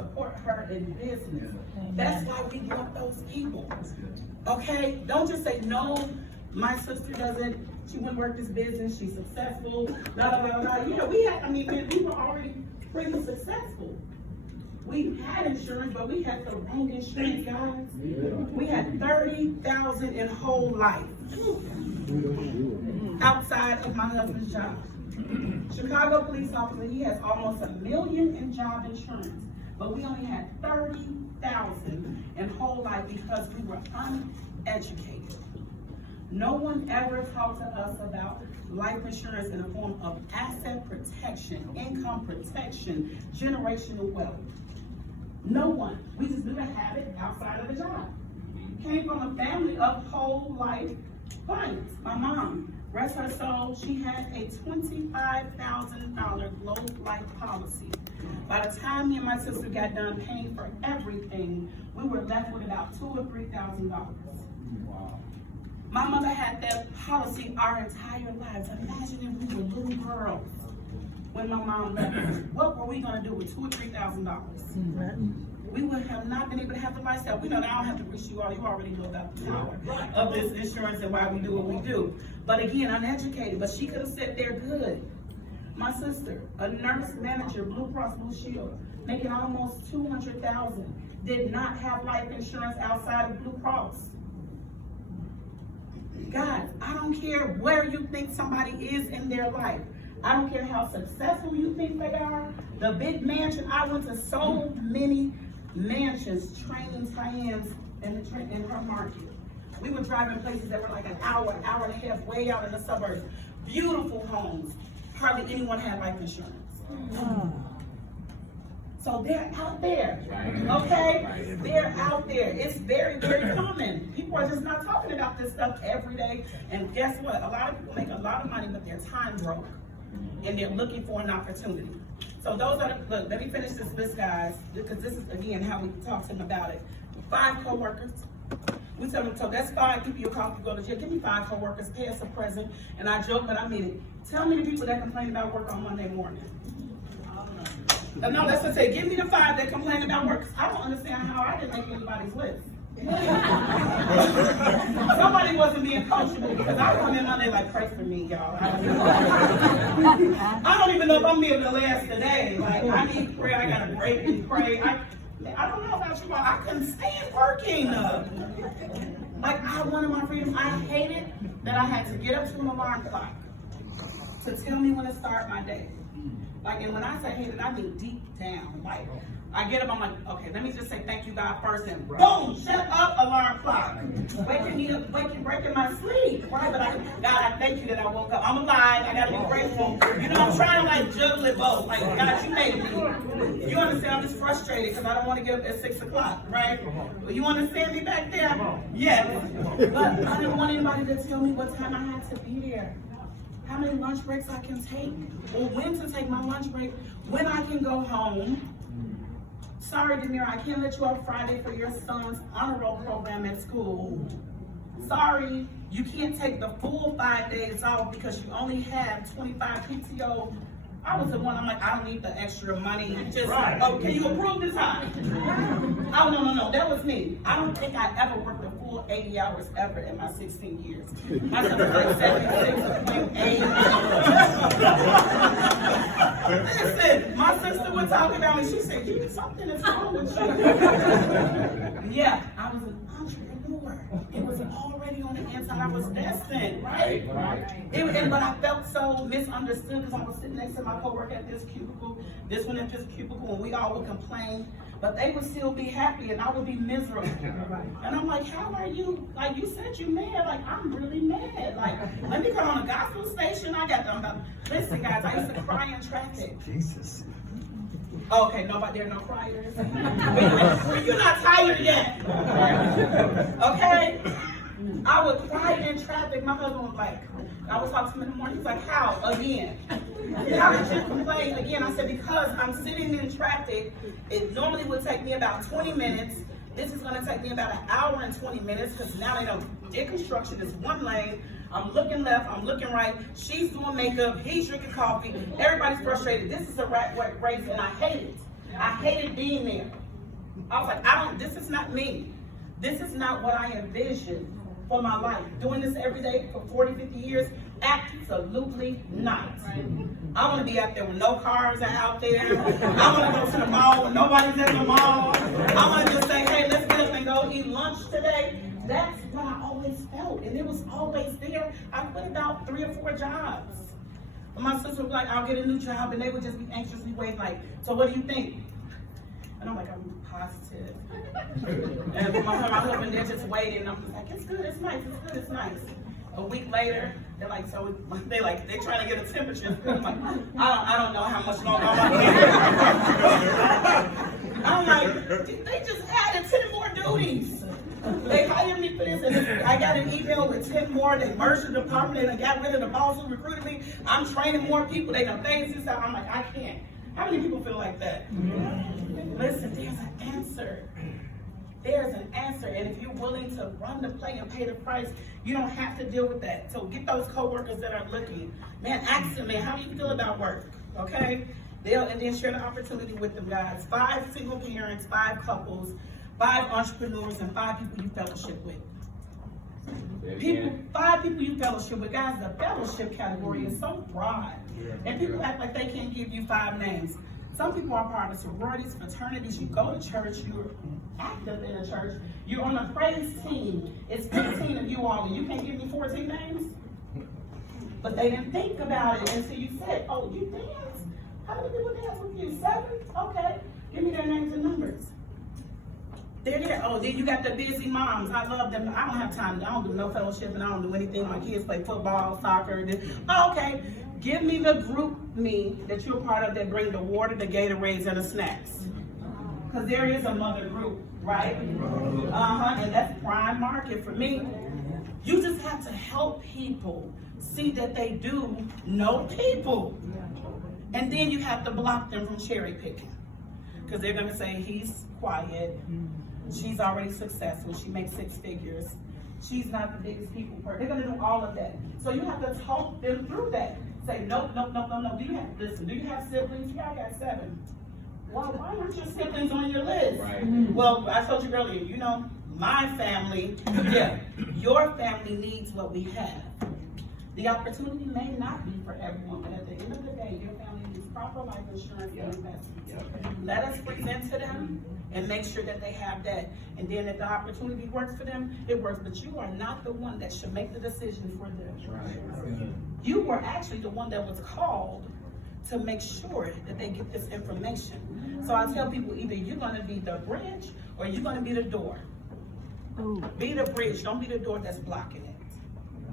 support her in business. That's why we love those people. Okay? Don't just say, no, my sister doesn't, she wouldn't work this business, she's successful, blah, blah, blah, blah. You know, we were already pretty successful. We had insurance, but we had the wrong insurance, guys. We had $30,000 in whole life outside of my husband's job. Chicago police officer, he has almost $1 million in job insurance, but we only had $30,000 in whole life because we were uneducated. No one ever talked to us about life insurance in the form of asset protection, income protection, generational wealth. No one. We just knew to have it outside of the job. Came from a family of whole life clients. My mom, rest her soul, she had a $25,000 Globe Life policy. By the time me and my sister got done paying for everything, we were left with about $2,000 or $3,000. Wow. My mother had that policy our entire lives. Imagine if we were little girls when my mom left. What were we going to do with $2,000 or $3,000? We would have not been able to have the lifestyle. We know that I don't have to reach you all. You already know about the power of this insurance and why we do what we do. But again, uneducated. But she could have sat there good. My sister, a nurse manager, Blue Cross Blue Shield, making almost $200,000, did not have life insurance outside of Blue Cross. Guys, I don't care where you think somebody is in their life. I don't care how successful you think they are. The big mansion, I went to so many mansions, training tie-ins in her market. We were driving places that were like an hour and a half way out in the suburbs. Beautiful homes. Hardly anyone had life insurance. So they're out there, okay? They're out there. It's very, very common. People are just not talking about this stuff every day. And guess what? A lot of people make a lot of money, but their time broke. And they're looking for an opportunity. So those are the, look, let me finish this list, guys, because this is, again, how we talk to them about it. 5 coworkers. We tell them, so that's fine, give you a coffee, go to jail. Give me 5 coworkers, pay us a present. And I joke, but I mean it. Tell me the people that complain about work on Monday morning. No, let's just say, give me the 5 that complain about work. I don't understand how I didn't make anybody's list. Somebody wasn't being coachable because I come in Monday like, pray for me, y'all. I don't even know if I'm being the last today. Like, I need prayer. I got to break and pray. I don't know about you all. I couldn't stand working. Like, I wanted my freedom. I hated that I had to get up to an alarm clock to tell me when to start my day. Like, and when I say hated, I mean deep down. Like, I get up, I'm like, okay, let me just say thank you, God, first, and boom, shut up, alarm clock. Waking me up, breaking my sleep, right? But God, I thank you that I woke up. I'm alive, I gotta be grateful. You know, I'm trying to like juggle it both. Like, God, you made me. You understand, I'm just frustrated because I don't want to get up at 6 o'clock, right? But you understand me back there? Yes. But I didn't want anybody to tell me what time I had to be there. How many lunch breaks I can take, or when to take my lunch break, when I can go home. Sorry, Damirra, I can't let you off Friday for your son's honor roll program at school. Sorry, you can't take the full 5 days off because you only have 25 PTO. I was the one, I'm like, I don't need the extra money. Just, oh, can you approve this time? Oh, no, that was me. I don't think I ever worked a full 80 hours ever in my 16 years. My son was like 76.8. Listen, my sister would talk about me. She said, something is wrong with you. Yeah, I was an entrepreneur. It was already on the inside. I was destined, right? But I felt so misunderstood because I was sitting next to my coworker at this cubicle, this one at this cubicle, and we all would complain, but they would still be happy and I would be miserable. And I'm like, how are you? Like, you said you mad. Like, I'm really mad. Like, let me come on a gospel station. I got them. Listen, guys, I used to cry in traffic. Jesus. Okay, nobody, there are no criers. You're not tired yet. Okay? I would cry in traffic. My husband was like, I was talking to him in the morning. He's like, how? Again. How did you complain again? I said, because I'm sitting in traffic. It normally would take me about 20 minutes. This is going to take me about 1 hour and 20 minutes because now they don't deconstruction is one lane. I'm looking left, I'm looking right. She's doing makeup, he's drinking coffee. Everybody's frustrated. This is a rat race and I hate it. I hated being there. I was like, this is not me. This is not what I envisioned for my life. Doing this every day for 40, 50 years, absolutely not. I want to be out there with no cars out there. I want to go to the mall when nobody's at the mall. I want to just say, hey, let's get up and go eat lunch today. That's what I always felt, and it was always there. I quit about 3 or 4 jobs. And my sister would be like, I'll get a new job, and they would just be anxiously waiting, like, so what do you think? And I'm like, I'm positive. And my husband, they're just waiting, and I'm just like, it's good, it's nice, it's good, it's nice. A week later, they're like, so they're trying to get a temperature. I'm like, I don't know how much longer I'm like, they just added 10 more duties. They hired me for this, and I got an email with 10 more. They merged the department, and I got rid of the boss who recruited me. I'm training more people. They done phased this out. I'm like, I can't. How many people feel like that? Listen, there's an answer. There's an answer, and if you're willing to run the play and pay the price, you don't have to deal with that. So get those coworkers that are looking. Man, ask them, man, how do you feel about work? Okay? And then share the opportunity with them, guys. 5 single parents, 5 couples, 5 entrepreneurs, and 5 people you fellowship with. 5 people you fellowship with. Guys, the fellowship category is so broad. And people act like they can't give you 5 names. Some people are part of sororities, fraternities. You go to church, you're active in a church. You're on a praise team. It's 15 of you all, and you can't give me 14 names? But they didn't think about it until you said, oh, you dance? How many people dance with you? 7? Okay. Give me their names and numbers. They're there. Oh, then you got the busy moms. I love them. I don't have time. I don't do no fellowship, and I don't do anything. My kids play football, soccer. Oh, okay. Give me the group that you're part of that bring the water, the Gatorades, and the snacks. Because there is a mother group, right? And that's prime market for me. You just have to help people see that they do know people. And then you have to block them from cherry picking. Because they're going to say, he's quiet. She's already successful. She makes 6 figures. She's not the biggest people person. They're going to do all of that. So you have to talk them through that. Say, no. Do you have siblings? Yeah, I got 7. Well, why aren't your siblings on your list? Right. Well, I told you earlier, my family, your family needs what we have. The opportunity may not be for everyone, but at the end of the day, your family needs proper life insurance and investments. Let us present to them and make sure that they have that. And then if the opportunity works for them, it works. But you are not the one that should make the decision for them. Right. You were actually the one that was called to make sure that they get this information. So I tell people, either you're going to be the bridge or you're going to be the door. Ooh. Be the bridge. Don't be the door that's blocking it.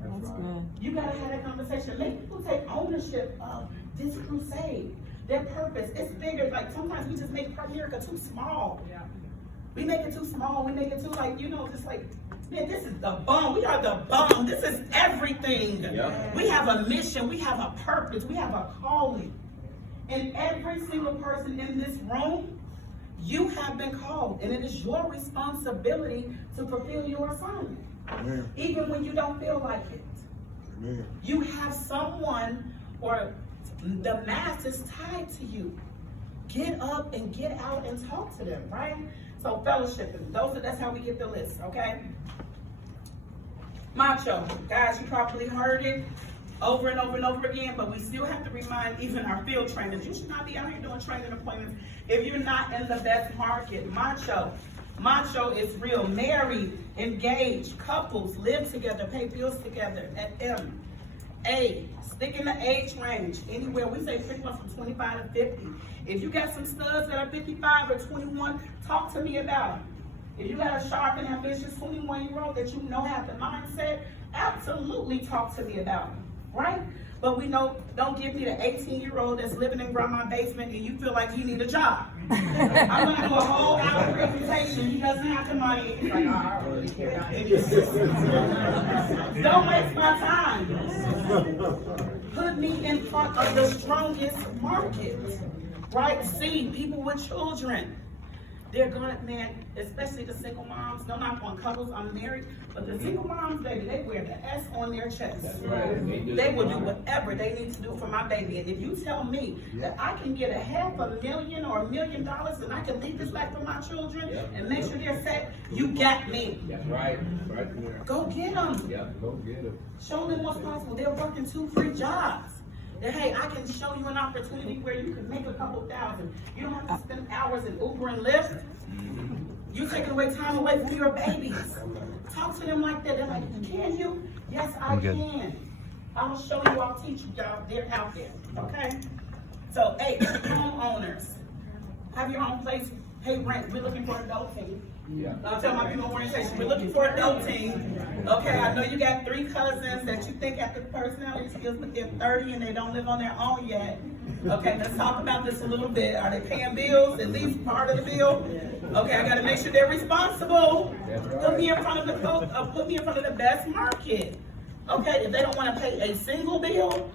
That's good. You got to have that conversation. Make people take ownership of this crusade. Their purpose. It's bigger. Like sometimes we just make America too small. Yeah. We make it too small. We make it too just like, man, this is the bomb. We are the bomb. This is everything. Yeah. We have a mission. We have a purpose. We have a calling. And every single person in this room, you have been called. And it is your responsibility to fulfill your assignment. Amen. Even when you don't feel like it. Amen. You have someone or the mass is tied to you. Get up and get out and talk to them, right? So fellowshipping, that's how we get the list, okay? Macho, guys, you probably heard it over and over and over again, but we still have to remind even our field trainers, you should not be out here doing training appointments if you're not in the best market. Macho is real. Married, engaged, couples, live together, pay bills together at M. A, stick in the age range, anywhere. We say pick one from 25 to 50. If you got some studs that are 55 or 21, talk to me about them. If you got a sharp and ambitious 21-year-old that you know have the mindset, absolutely talk to me about them, right? But we know, don't give me the 18-year-old that's living in grandma's basement and you feel like you need a job. I'm going to do a whole hour presentation. He doesn't have the money. He's like, oh, I don't really care about any of this. Don't waste my time. Put me in front of the strongest market, right? See, people with children. They're gonna, man, especially the single moms, no knock on couples, I'm married, but the single moms, baby, they wear the S on their chest. That's right. They will do whatever they need to do for my baby. And if you tell me that I can get $500,000 or $1 million and I can leave this back for my children and make sure they're set, you got me. That's right. Right there. Go get them. Yeah, go get them. Show them what's possible. They're working 2-3 jobs. That, hey, I can show you an opportunity where you can make a couple thousand. You don't have to spend hours in Uber and Lyft. You're taking away time away from your babies. Talk to them like that. They're like, can you? Yes, I can. I'll show you, I'll teach you, y'all. They're out there, okay? So, 8, homeowners. Have your own place, pay rent. We're looking for adulting. I'll tell my people orientation, we're looking for adulting. Okay, I know you got 3 cousins that you think have the personality skills, but they're 30 and they don't live on their own yet. Okay, let's talk about this a little bit. Are they paying bills, at least part of the bill? Okay, I gotta make sure they're responsible. Put me in front of the best market. Okay, if they don't wanna pay a single bill,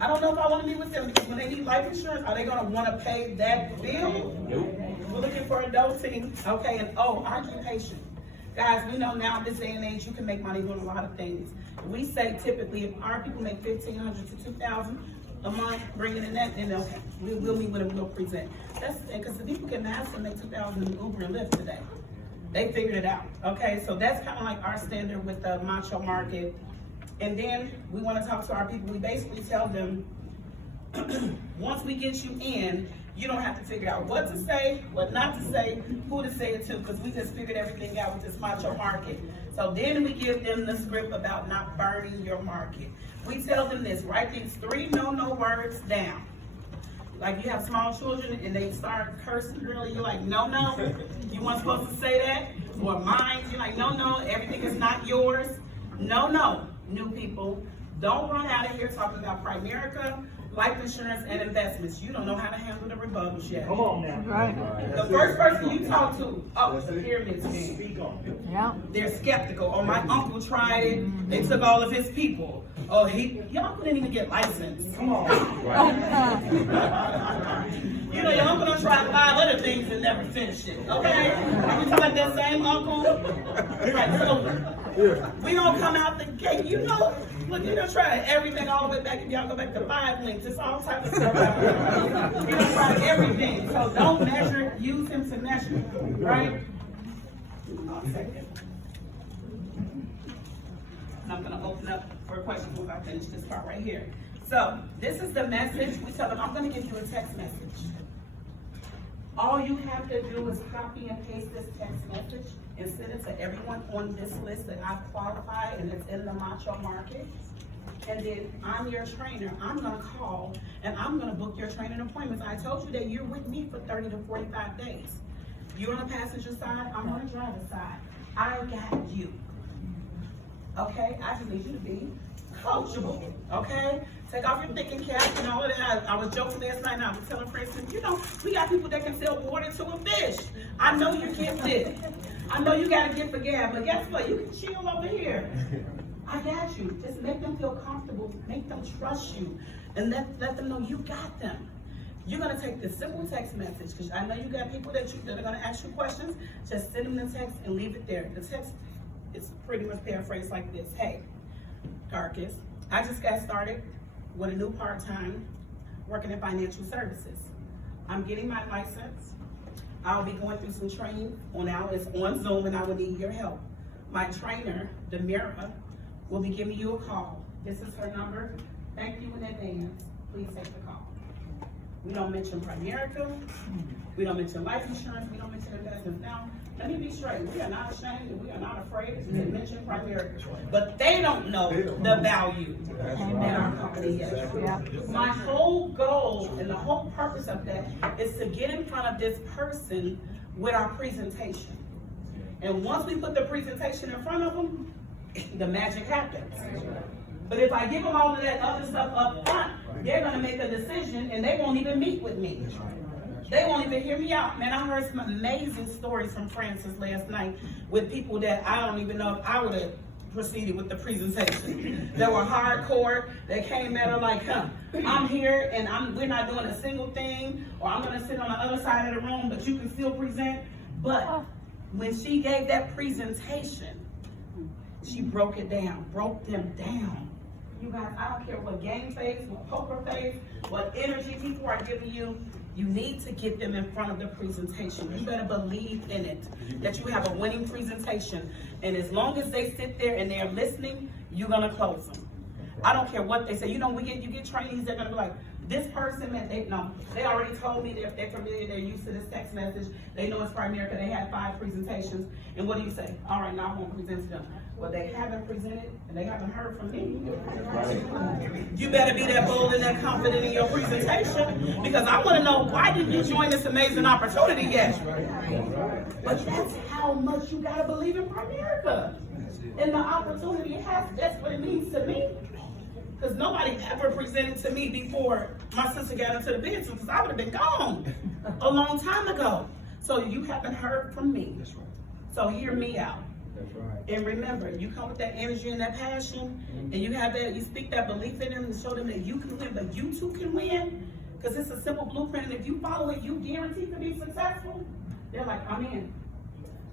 I don't know if I wanna be with them, because when they need life insurance, are they gonna wanna pay that bill? Nope. We're looking for adulting, okay, and occupation. Guys, we know now in this day and age, you can make money doing a lot of things. We say typically, if our people make $1,500 to $2,000 a month, bringing in that, then okay, we'll meet with them, we'll present. That's because the people can master make $2,000 in Uber and Lyft today. They figured it out, okay? So that's kind of like our standard with the macho market. And then we want to talk to our people. We basically tell them, once we get you in, you don't have to figure out what to say, what not to say, who to say it to, because we just figured everything out with this macho market. So then we give them the script about not burning your market. We tell them this, write these 3 no-no words down. Like you have small children and they start cursing early, you're like, no, you weren't supposed to say that. Or mine, you're like, no, everything is not yours. No, new people, don't run out of here talking about Primerica, life insurance, and investments. You don't know how to handle the rebuttals yet. Come on now. Right. The first person you talk to, oh, it's a pyramid scheme. Speak on. Yeah. They're skeptical. Oh, my uncle tried it. They took all of his people. Oh, your uncle didn't even get licensed. Come on. You know, your uncle done tried 5 other things and never finished it. Okay? Are we talking about that same uncle? Right, so we don't come out the gate. You know, look, you done tried everything all the way back. If y'all go back to 5 links, it's all types of stuff out there. You done tried everything. So don't measure, use him to measure. Right? One second. I'm going to open up for questions once I finish this part right here. So, this is the message. We tell them, I'm going to give you a text message. All you have to do is copy and paste this text message and send it to everyone on this list that I've qualified and it's in the macho market. And then I'm your trainer. I'm going to call and I'm going to book your training appointments. I told you that you're with me for 30 to 45 days. You're on the passenger side, I'm on the driver's side. I got you. Okay, I just need you to be coachable, okay? Take off your thinking cap and all of that. I was joking last night and I was telling Princeton, you know, we got people that can sell water to a fish. I know you're gifted. I know you got a gift for gab, but guess what? You can chill over here. I got you. Just make them feel comfortable. Make them trust you. And let them know you got them. You're gonna take this simple text message, because I know you got people that are gonna ask you questions. Just send them the text and leave it there. The text is pretty much paraphrased like this. Hey, Darkest, I just got started with a new part-time working in financial services. I'm getting my license. I'll be going through some training it's on Zoom and I will need your help. My trainer, Damirra, will be giving you a call. This is her number. Thank you in advance. Please take the call. We don't mention Primerica. We don't mention life insurance. We don't mention investments. Now, let me be straight. We are not ashamed and we are not afraid to mention Primerica. But they don't know the value that our company has. My whole goal and the whole purpose of that is to get in front of this person with our presentation. And once we put the presentation in front of them, the magic happens. But if I give them all of that other stuff up front, they're going to make a decision and they won't even meet with me. They won't even hear me out. Man, I heard some amazing stories from Francis last night with people that I don't even know if I would have proceeded with the presentation. They were hardcore. They came at her like, I'm here and we're not doing a single thing, or I'm gonna sit on the other side of the room, but you can still present. But when she gave that presentation, she broke them down. You guys, I don't care what game face, what poker face, what energy people are giving you, you need to get them in front of the presentation. You better believe in it, that you have a winning presentation. And as long as they sit there and they're listening, you're gonna close them. I don't care what they say. You get trainees, they're gonna be like, this person, man, they already told me they're familiar, they're used to this text message, they know it's Primerica, they had 5 presentations, and what do you say? All right, now I won't present to them. Well, they haven't presented, and they haven't heard from me. You better be that bold and that confident in your presentation, because I want to know, why didn't you join this amazing opportunity yet? But that's how much you gotta believe in Primerica. And the opportunity that's what it means to me. Because nobody ever presented to me before my sister got into the business, because I would have been gone a long time ago. So you haven't heard from me. That's right. So hear me out. That's right. And remember, you come with that energy and that passion, and you speak that belief in them and show them that you can win, but you too can win. Because it's a simple blueprint, and if you follow it, you guarantee to be successful. They're like, I'm in.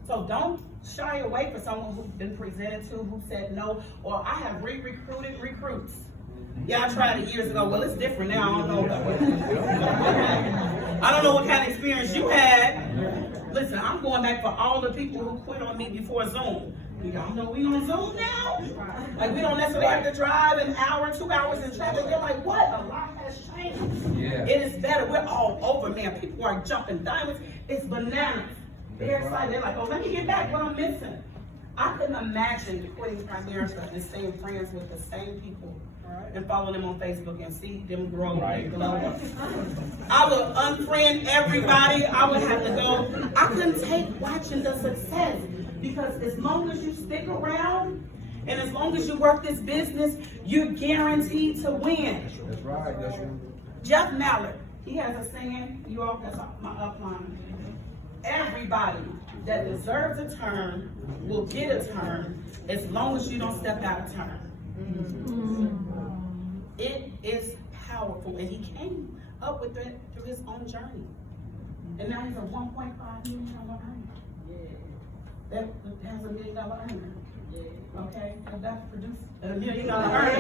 So don't shy away from someone who's been presented to, who said no, or I have re-recruited recruits. Yeah, I tried it years ago. Well, it's different now. I don't know what kind of experience you had. Listen, I'm going back for all the people who quit on me before Zoom. Y'all know we on Zoom now? Like, we don't necessarily have to drive an hour, 2 hours in traffic. They're like, what? A lot has changed. Yeah. It is better. We're all over, man. People are jumping diamonds. It's bananas. They're excited. They're like, oh, let me get back what I'm missing. I couldn't imagine quitting Primerica and staying friends with the same people and follow them on Facebook and see them grow and glow up. I would unfriend everybody. I would have to go. I couldn't take watching the success, because as long as you stick around and as long as you work this business, you're guaranteed to win. That's right. That's right. Jeff Mallett, he has a saying, you all, that's my upline. Everybody that deserves a turn will get a turn as long as you don't step out of turn. It is powerful, and he came up with it through his own journey. And now he's a $1.5 million earner. That has $1 million earner. Okay? And that produced $1 million earner.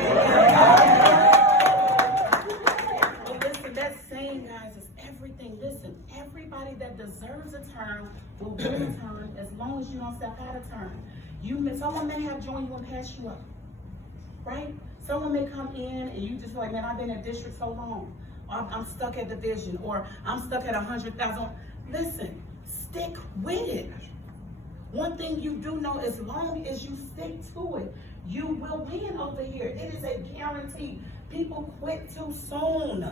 But listen, that saying, guys, is everything. Listen, everybody that deserves a turn will get a turn as long as you don't step out of turn. Someone may have joined you and passed you up, right? Someone may come in and you just like, man, I've been at district so long. I'm stuck at division, or I'm stuck at 100,000. Listen, stick with it. One thing you do know, as long as you stick to it, you will win over here. It is a guarantee. People quit too soon.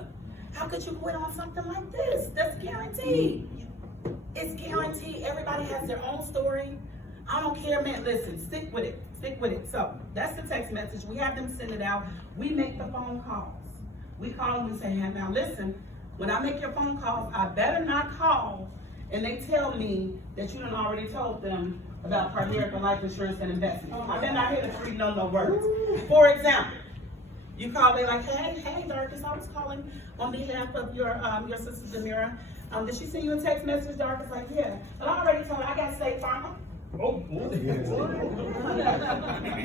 How could you quit on something like this? That's guaranteed. It's guaranteed. Everybody has their own story. I don't care, man. Listen, stick with it. Stick with it. So that's the text message. We have them send it out. We make the phone calls. We call them and say, hey, now listen, when I make your phone calls, I better not call and they tell me that you done already told them about Primerica life insurance and investment. I better not hear the 3 no words. For example, you call, they like, hey, Darkest, I was calling on behalf of your sister Damirra. Did she send you a text message, Darkest? Like, yeah. But I already told her I got State Farm. Oh,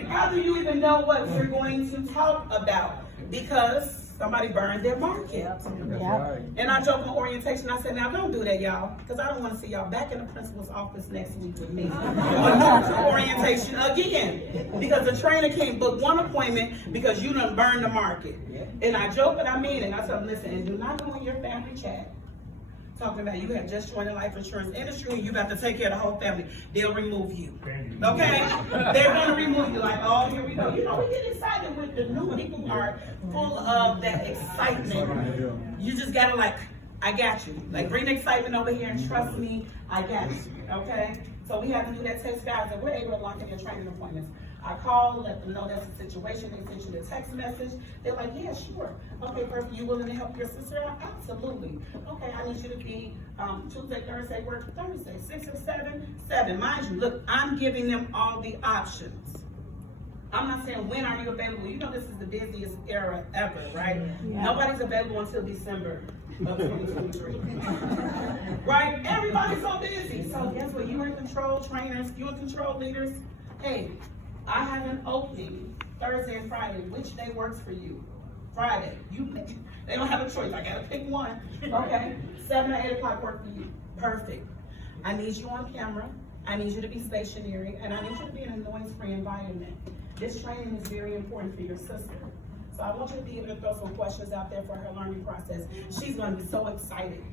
how do you even know what we're going to talk about? Because somebody burned their market. Yeah. And I joke in orientation, I said, now don't do that, y'all, because I don't want to see y'all back in the principal's office next week with me. Orientation again, because the trainer can't book one appointment because you done burned the market. And I joke, but I mean it. I tell them, listen, and do not go in your family chat talking about you have just joined the life insurance industry and you got to take care of the whole family. They'll remove you. Okay? They're going to remove you. Like, oh, here we go. You know, we get excited with the new people are full of that excitement. You just got to like, I got you. Like, bring the excitement over here and trust me, I got you. Okay? So we have to do that text, guys, and we're able to lock in your training appointments. I call, let them know that's the situation. They send you the text message. They're like, yeah, sure. Okay, perfect. You willing to help your sister out? Absolutely. Okay, I need you to be Tuesday, Thursday, work Thursday, 6 or 7. 7. Mind you, look, I'm giving them all the options. I'm not saying when are you available. You know this is the busiest era ever, right? Yeah. Nobody's available until December of 2023. Right? Everybody's so busy. So guess what? You are in control, trainers. You in control, leaders. Hey, I have an opening Thursday and Friday. Which day works for you? Friday. They don't have a choice. I gotta pick one. Okay. 7 or 8 o'clock work for you. Perfect. I need you on camera. I need you to be stationary, and I need you to be in a noise-free environment. This training is very important for your sister. So I want you to be able to throw some questions out there for her learning process. She's gonna be so excited.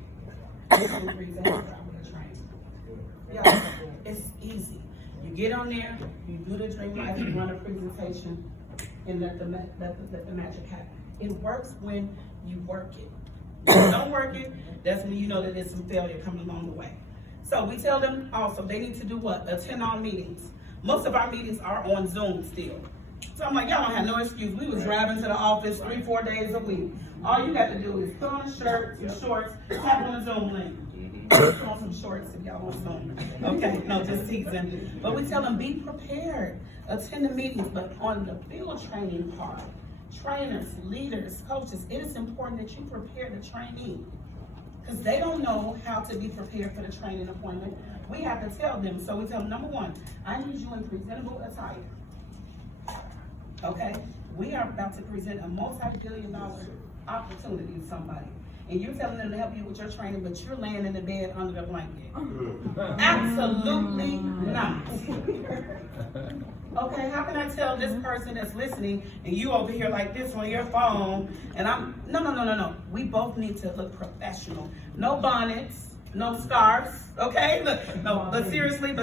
Yeah, it's easy. You get on there, you do the dream life, you run a presentation, and let the magic happen. It works when you work it. If you don't work it, that's when you know that there's some failure coming along the way. So we tell them also they need to do what? Attend all meetings. Most of our meetings are on Zoom still. So I'm like, y'all don't have no excuse. We was driving to the office 3-4 days a week. All you got to do is put on a shirt, some shorts, tap on a Zoom link. Put on some shorts if y'all want Zoom. Okay, no, just teasing. But we tell them be prepared. Attend the meetings, but on the field training part, trainers, leaders, coaches, it is important that you prepare the trainee. Because they don't know how to be prepared for the training appointment. We have to tell them. So we tell them, number one, I need you in presentable attire. Okay? We are about to present a multi-billion-dollar opportunity to somebody. And you're telling them to help you with your training, but you're laying in the bed under the blanket. Absolutely not. Okay, how can I tell this person that's listening and you over here like this on your phone and I'm, no. We both need to look professional. No bonnets, no scarves, okay? Look, no, but seriously,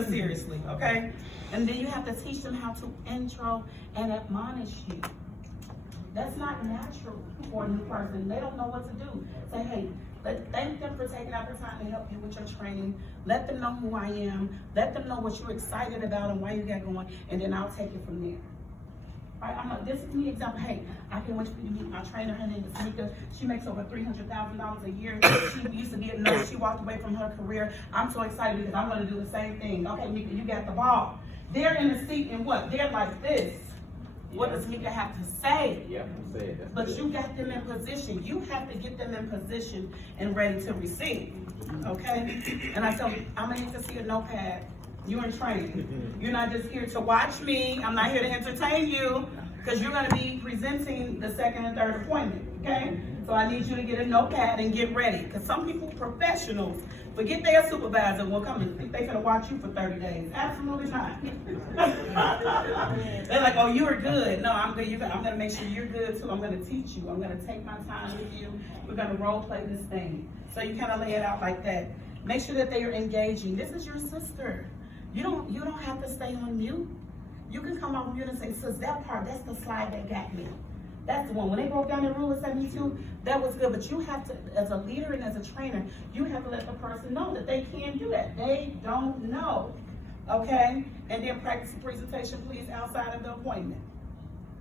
okay? And then you have to teach them how to intro and admonish you. That's not natural for a new person. They don't know what to do. Say, hey, thank them for taking out the time to help you with your training. Let them know who I am. Let them know what you're excited about and why you got going, and then I'll take it from there. All right, this is the example. Hey, I can't wait for you to meet my trainer. Her name is Mika. She makes over $300,000 a year. She used to be a nurse. She walked away from her career. I'm so excited because I'm going to do the same thing. Okay, Mika, you got the ball. They're in the seat and what? They're like this. What does Mika have to say? Yeah, I'm saying that. But you got them in position. You have to get them in position and ready to receive. Okay? And I tell you, I'm gonna need to see a notepad. You're in training. You're not just here to watch me. I'm not here to entertain you because you're gonna be presenting the second and third appointment. Okay? So I need you to get a notepad and get ready. Because some people, professionals, forget their supervisor will come and think they're gonna watch you for 30 days. Absolutely not. They're like, oh, you're good. No, I'm good. I'm gonna make sure you're good too. I'm gonna teach you. I'm gonna take my time with you. We're gonna role play this thing. So you kind of lay it out like that. Make sure that they are engaging. This is your sister. You don't have to stay on mute. You can come off mute and say, sis, that part, that's the slide that got me. That's the one. When they broke down the rule of 72, that was good. But you have to, as a leader and as a trainer, you have to let the person know that they can do that. They don't know. Okay? And then practice the presentation, please, outside of the appointment.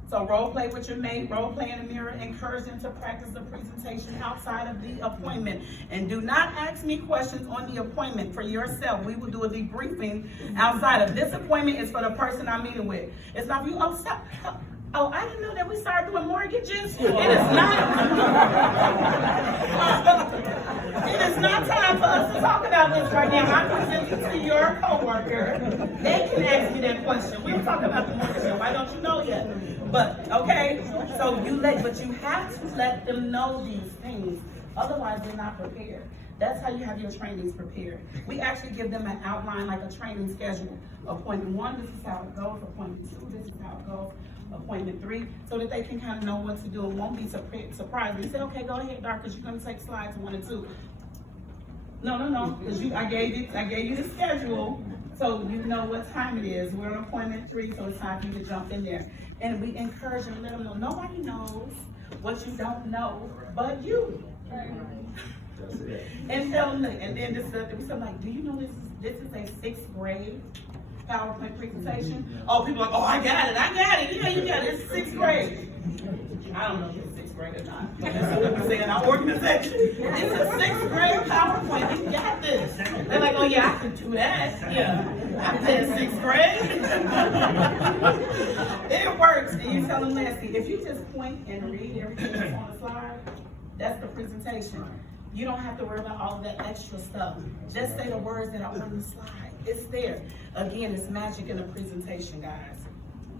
So role play with your mate, role play in the mirror, encourage them to practice the presentation outside of the appointment. And do not ask me questions on the appointment for yourself. We will do a debriefing outside of this appointment. Is for the person I'm meeting with. It's not for you. Oh, stop. Oh, I didn't know that we started doing mortgages. It is not. It is not time for us to talk about this right now. I'm presenting to your coworker. They can ask me that question. We'll talk about the mortgage. Why don't you know yet? But okay, so but you have to let them know these things. Otherwise, they're not prepared. That's how you have your trainings prepared. We actually give them an outline, like a training schedule. Appointment 1, this is how it goes. Appointment 2, this is how it goes. Appointment 3, so that they can kind of know what to do and won't be surprised. You say, okay, go ahead, Doc, because you're going to take slides 1 and 2. No, because I gave you the schedule, so you know what time it is. We're on appointment 3, so it's time for you to jump in there. And we encourage them and let them know nobody knows what you don't know but you. And tell them, and then this is like, do you know this is a 6th grade PowerPoint presentation? Oh, people are like, oh, I got it. Yeah, you got it. It's 6th grade. I don't know if it's 6th grade or not. But that's what we say in our organization. It's a 6th grade PowerPoint. You got this. They're like, oh yeah, I can do that. Yeah, I did 6th grade. It works. And you tell them, Leslie, if you just point and read everything that's on the slide, that's the presentation. You don't have to worry about all of that extra stuff. Just say the words that are on the slide. It's there. Again, it's magic in a presentation, guys.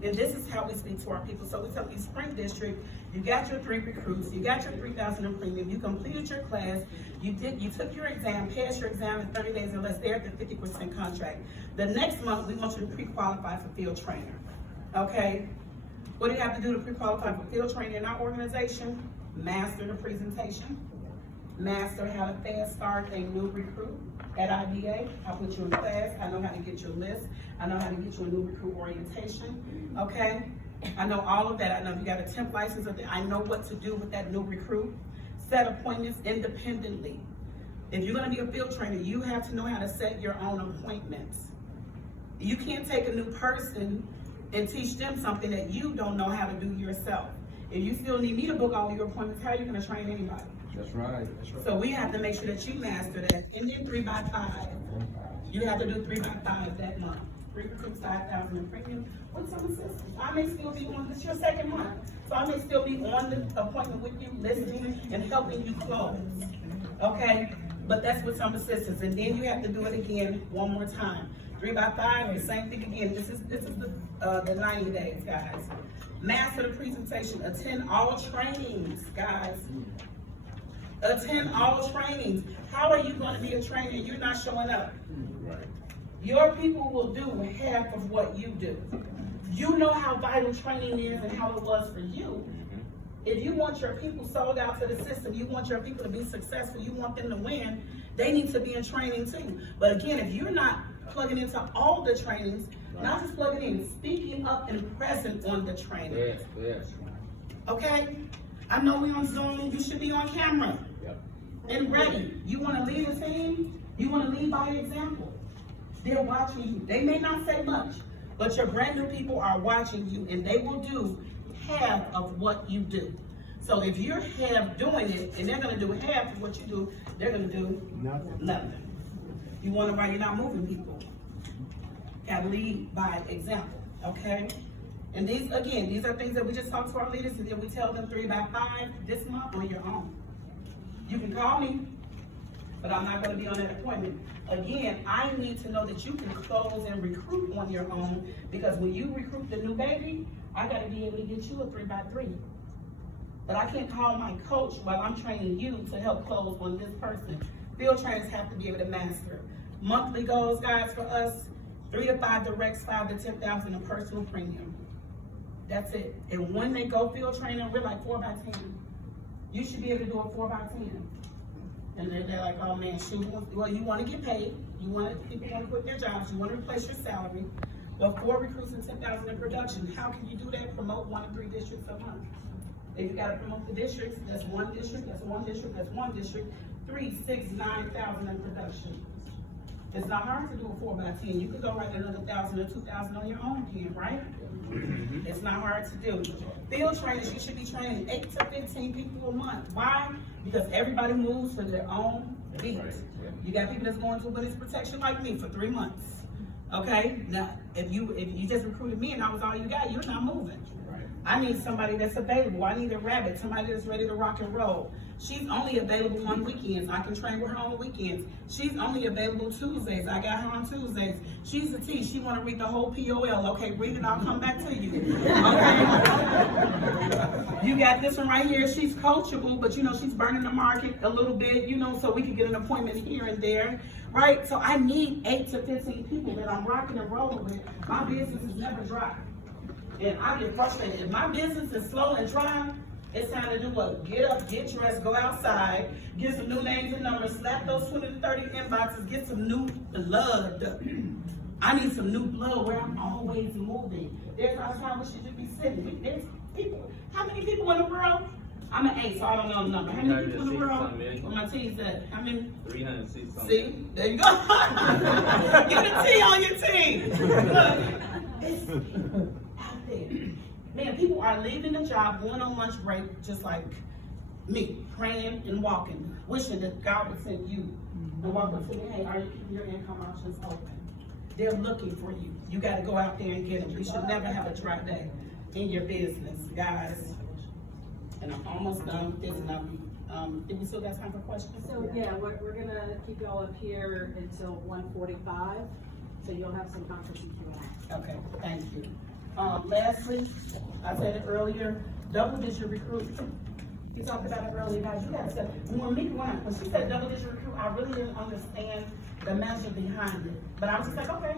And this is how we speak to our people. So we tell you, Spring District, you got your 3 recruits, you got your 3,000 in premium, you completed your class, you took your exam, passed your exam in 30 days or less, they're at the 50% contract. The next month, we want you to pre-qualify for field trainer, okay? What do you have to do to pre-qualify for field training in our organization? Master the presentation, master how to fast start a new recruit at IBA. I put you in class, I know how to get your list, I know how to get you a new recruit orientation, okay? I know all of that. I know you got a temp license, I know what to do with that new recruit. Set appointments independently. If you're gonna be a field trainer, you have to know how to set your own appointments. You can't take a new person and teach them something that you don't know how to do yourself. If you still need me to book all of your appointments, how are you gonna train anybody? That's right. That's right. So we have to make sure that you master that. And then 3x5. You have to do 3x5 that month. 3 recruits, 5,000 in premium with some assistance. I may still be on, this your 2nd month. So I may still be on the appointment with you, listening and helping you close. Okay? But that's with some assistance. And then you have to do it again one more time. 3x5, the same thing again. This is the 90 days, guys. Master the presentation. Attend all trainings, guys. Attend all trainings. How are you going to be a trainer and you're not showing up? Right. Your people will do half of what you do. You know how vital training is and how it was for you. If you want your people sold out to the system, you want your people to be successful, you want them to win, they need to be in training too. But again, if you're not plugging into all the trainings, not just plugging in, speaking up and present on the training. Yes, yes. Okay? I know we on Zoom, you should be on camera. Yep. And ready. You want to lead a team? You want to lead by example. They're watching you. They may not say much, but your brand new people are watching you and they will do half of what you do. So if you're half doing it and they're going to do half of what you do, they're going to do nothing. You wonder why you're not moving people. Got to lead by example, okay? And these are things that we just talk to our leaders and then we tell them 3x5 this month on your own. You can call me, but I'm not going to be on that appointment. Again, I need to know that you can close and recruit on your own because when you recruit the new baby, I got to be able to get you a 3x3. But I can't call my coach while I'm training you to help close on this person. Field trainers have to be able to master. Monthly goals, guys, for us, 3 to 5 directs, 5 to 10,000 in personal premium. That's it. And when they go field training, we're like 4x10. You should be able to do a 4x10. And they're like, oh man, shoot, well, you want to get paid. People want to quit their jobs. You want to replace your salary. Well, 4 recruits and 10,000 in production. How can you do that? Promote 1 to 3 districts a month. If you got to promote the districts, that's 1 district, that's 1 district, that's 1 district. 3, 6, 9,000 in production. It's not hard to do a 4x10. You could go write another 1,000 or 2,000 on your own pen, right? It's not hard to do. Field trainers, you should be training 8 to 15 people a month. Why? Because everybody moves for their own beat. You got people that's going to witness protection like me for 3 months. Okay? Now, if you just recruited me and I was all you got, you're not moving. I need somebody that's available. I need a rabbit, somebody that's ready to rock and roll. She's only available on weekends. I can train with her on weekends. She's only available Tuesdays. I got her on Tuesdays. She's a T. She want to read the whole POL. Okay, read it. I'll come back to you. Okay? You got this one right here. She's coachable, but she's burning the market a little bit, so we can get an appointment here and there. Right? So I need 8 to 15 people that I'm rocking and rolling with. My business is never dry. And I get frustrated. If my business is slow and dry, it's time to do what? Get up, get dressed, go outside, get some new names and numbers, slap those 20 to 30 inboxes, get some new blood. I need some new blood where I'm always moving. There's not time we should just be sitting. There's people. How many people in the world? I'm an 8, so I don't know the number. How many people in the world? What my T said? How many? 306 something. See? There you go. Get a T on your team. Look, it's out there. Man, people are leaving the job, going on lunch break, just like me, praying and walking, wishing that God would send you and walk up to me, hey, are you keeping your income options open? They're looking for you. You got to go out there and get them. You should never have a dry day in your business, guys. And I'm almost done with this. And did we still got time for questions? So yeah, we're gonna keep y'all up here until 1:45, so you'll have some time for Q&A. Okay, thank you. Lastly, I said it earlier, double-digit recruit. You talked about it earlier, guys. You gotta say, when she said double-digit recruit, I really didn't understand the measure behind it. But I was just like, okay,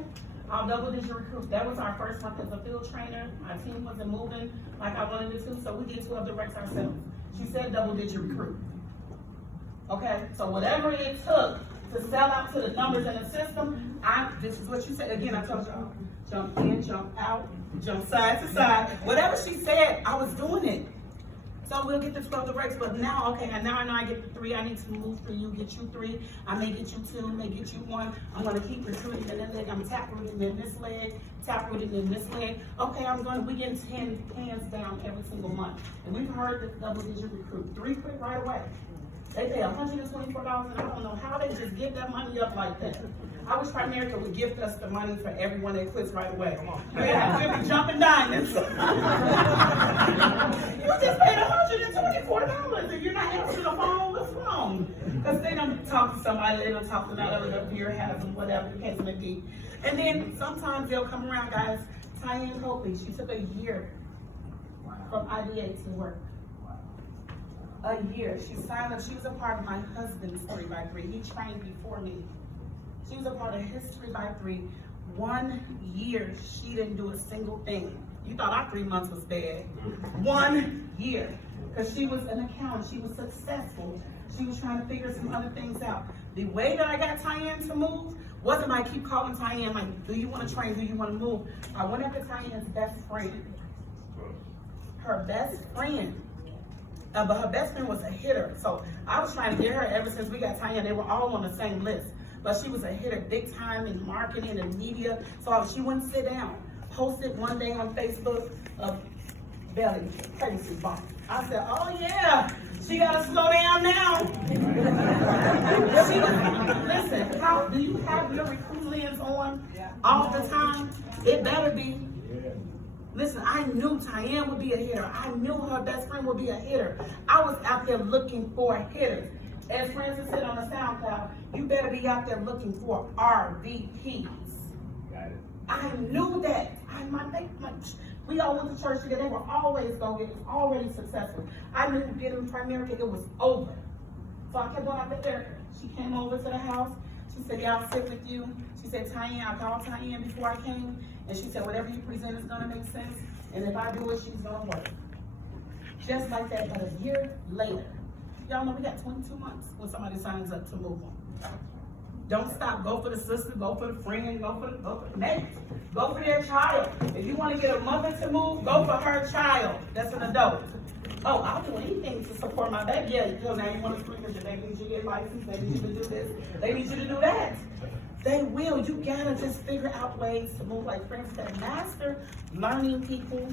I'll double-digit recruit. That was our first month as a field trainer. Our team wasn't moving like I wanted it to, so we did 12 directs ourselves. She said double-digit recruit. Okay, so whatever it took to sell out to the numbers in the system, this is what she said. Again, I told y'all, jump in, jump out, jump side to side. Whatever she said, I was doing it. So we'll get the 12 directs, but now, okay, and now I know I get the 3. I need to move for you, get you 3. I may get you 2, may get you 1. I'm gonna keep recruiting in that leg. I'm tap rooting in this leg, tap rooting in this leg. Okay, we getting 10 hands down every single month. And we've heard this double-digit recruit. 3 quit right away. They pay $124, and I don't know how they just give that money up like that. I wish Primerica would gift us the money for everyone that quits right away. We'll be jumping diamonds. You just paid $124 and you're not answering the phone. What's wrong? Because they don't talk to somebody, they don't talk to another beer has them, whatever the case may be. And then sometimes they'll come around, guys. Tyann Copley, she took a year from IBA to work. A year. She signed up. She was a part of my husband's 3x3. He trained before me. She was a part of his 3x3. 1 year, she didn't do a single thing. You thought our 3 months was bad. 1 year. Because she was an accountant. She was successful. She was trying to figure some other things out. The way that I got Tyann to move wasn't like keep calling Tyann like, do you want to train? Do you want to move? I went after Tyann's best friend. Her best friend. But her best friend was a hitter. So I was trying to get her ever since we got Tyann. They were all on the same list. But she was a hitter big time in marketing and media. So she wouldn't sit down. Posted one day on Facebook of belly, pregnancy bump. I said, oh yeah, she gotta slow down now. Listen, how do you have your recruit lens on all the time? It better be. Listen, I knew Tyann would be a hitter. I knew her best friend would be a hitter. I was out there looking for hitters. As Francis said on the SoundCloud, you better be out there looking for RVPs. Got it. I knew that. We all went to church together. They were always go-getters, already successful. I knew getting Primerica, it was over. So I kept going out there. She came over to the house. She said, yeah, I'll sit with you. She said, Tyann, I called Tyann before I came. And she said, whatever you present is going to make sense. And if I do it, she's going to work. Just like that, but a year later. Y'all know we got 22 months when somebody signs up to move on. Don't stop. Go for the sister, go for the friend, go for the mate. Go for their child. If you want to get a mother to move, go for her child. That's an adult. Oh, I'll do anything to support my baby. Yeah, so now you want to scream because they need you to get licensed, they need you to do this, they need you to do that. They will. You gotta just figure out ways to move. Like Frank said, master learning people,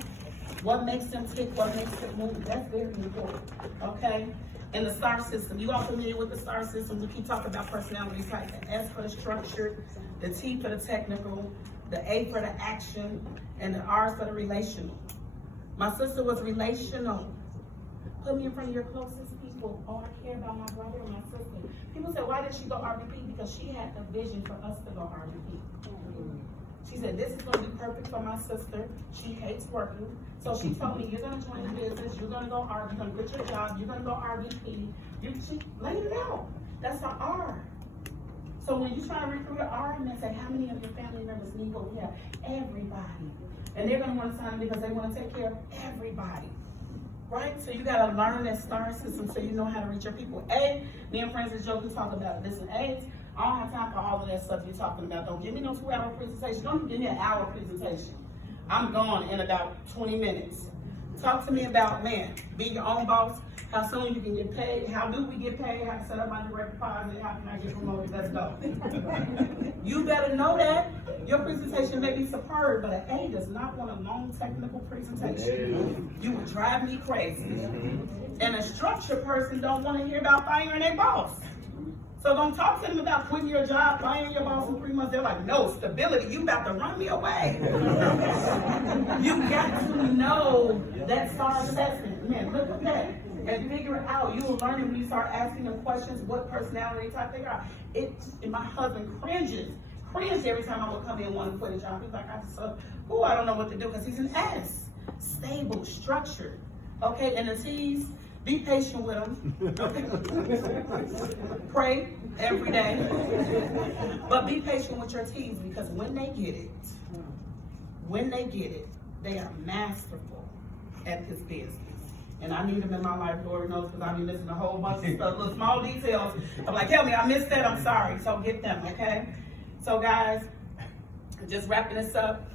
what makes them tick, what makes them move. That's very important. Okay? And the STAR system. You all familiar with the STAR system? We keep talking about personality type. The S for the structured, the T for the technical, the A for the action, and the R for the relational. My sister was relational. Put me in front of your closest people. Oh, I care about my brother and my sister. People say, why did she go RVP? Because she had the vision for us to go RVP. She said, this is going to be perfect for my sister. She hates working. So she told me, you're going to join the business. You're going to go RVP. You're going to quit your job. You're going to go RVP. She laid it out. That's an R. So when you try to recruit an R, and they say, how many of your family members need what we have? Everybody. And they're going to want to sign because they want to take care of everybody. Right? So you got to learn that STAR system so you know how to reach your people. A, me and Francis joke talk about this. And A, I don't have time for all of that stuff you're talking about. Don't give me no 2-hour presentation. Don't even give me an hour presentation. I'm gone in about 20 minutes. Talk to me about, man, being your own boss, how soon you can get paid, how do we get paid, how to set up my direct deposit, how can I get promoted, let's go. You better know that. Your presentation may be superb, but an A does not want a long technical presentation. You would drive me crazy. And a structured person don't want to hear about firing their boss. So don't talk to them about quitting your job, firing your boss in 3 months. They're like, no, stability, you about to run me away. You got to know that STAR assessment. Man, look at that. And figure it out. You will learn it when you start asking them questions, what personality type they are. And my husband cringed every time I would come in wanting to quit a job. He's like, I don't know what to do, because he's an S. Stable, structured. Okay, and the T's, be patient with them. Okay? Pray every day. But be patient with your T's, because when they get it, they are masterful at this business. And I need them in my life, Lord knows, because I be missing a whole bunch of stuff, little small details. I'm like, help me, I missed that, I'm sorry. So get them, okay? So guys, just wrapping this up,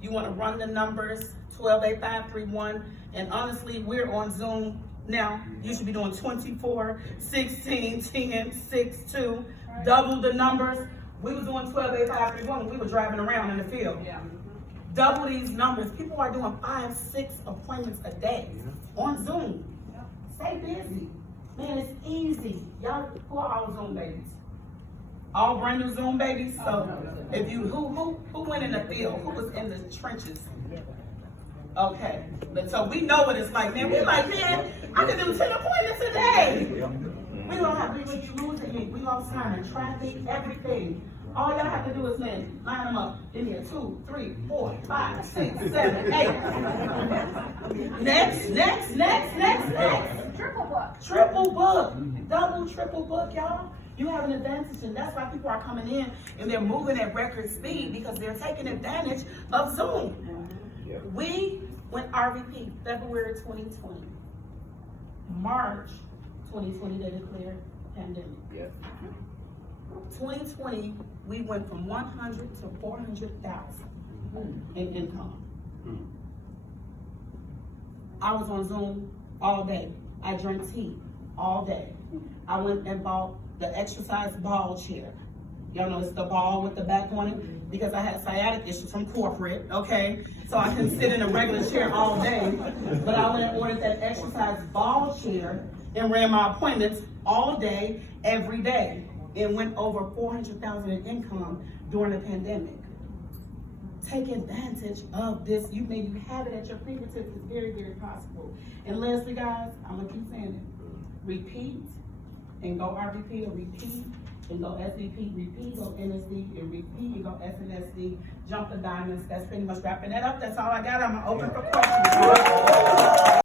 you want to run the numbers, 128531, and honestly, we're on Zoom now. You should be doing 24, 16, 10, 6, 2, double the numbers. We was doing 128531 when we were driving around in the field. Yeah. Double these numbers. People are doing 5, 6 appointments a day on Zoom. Stay busy. Man, it's easy. Y'all, who are all Zoom babies? All brand new Zoom babies? So if you, who went in the field? Who was in the trenches? Okay, but so we know what it's like, man. We're like, man, I can do 10 appointments a day. We don't have, we lost time in traffic, everything. All y'all have to do is, man, line them up in here. 2, 3, 4, 5, 6, 7, 8. Next. Triple book. Double, triple book, y'all. You have an advantage, and that's why people are coming in and they're moving at record speed, because they're taking advantage of Zoom. We went RVP February 2020. March 2020, they declared pandemic. 2020, we went from 100 to 400,000 in income. I was on Zoom all day. I drank tea all day. I went and bought the exercise ball chair. Y'all know it's the ball with the back on it, because I had sciatic issues from corporate, okay? So I couldn't sit in a regular chair all day, but I went and ordered that exercise ball chair and ran my appointments all day, every day, and went over 400,000 in income during the pandemic. Take advantage of this. You have it at your fingertips. It's very, very possible. And lastly, guys, I'm gonna keep saying it. Repeat and go RVP, or repeat and go SVP, repeat, go NSD, and repeat and go SNSD, jump the diamonds. That's pretty much wrapping that up. That's all I got. I'm open for questions.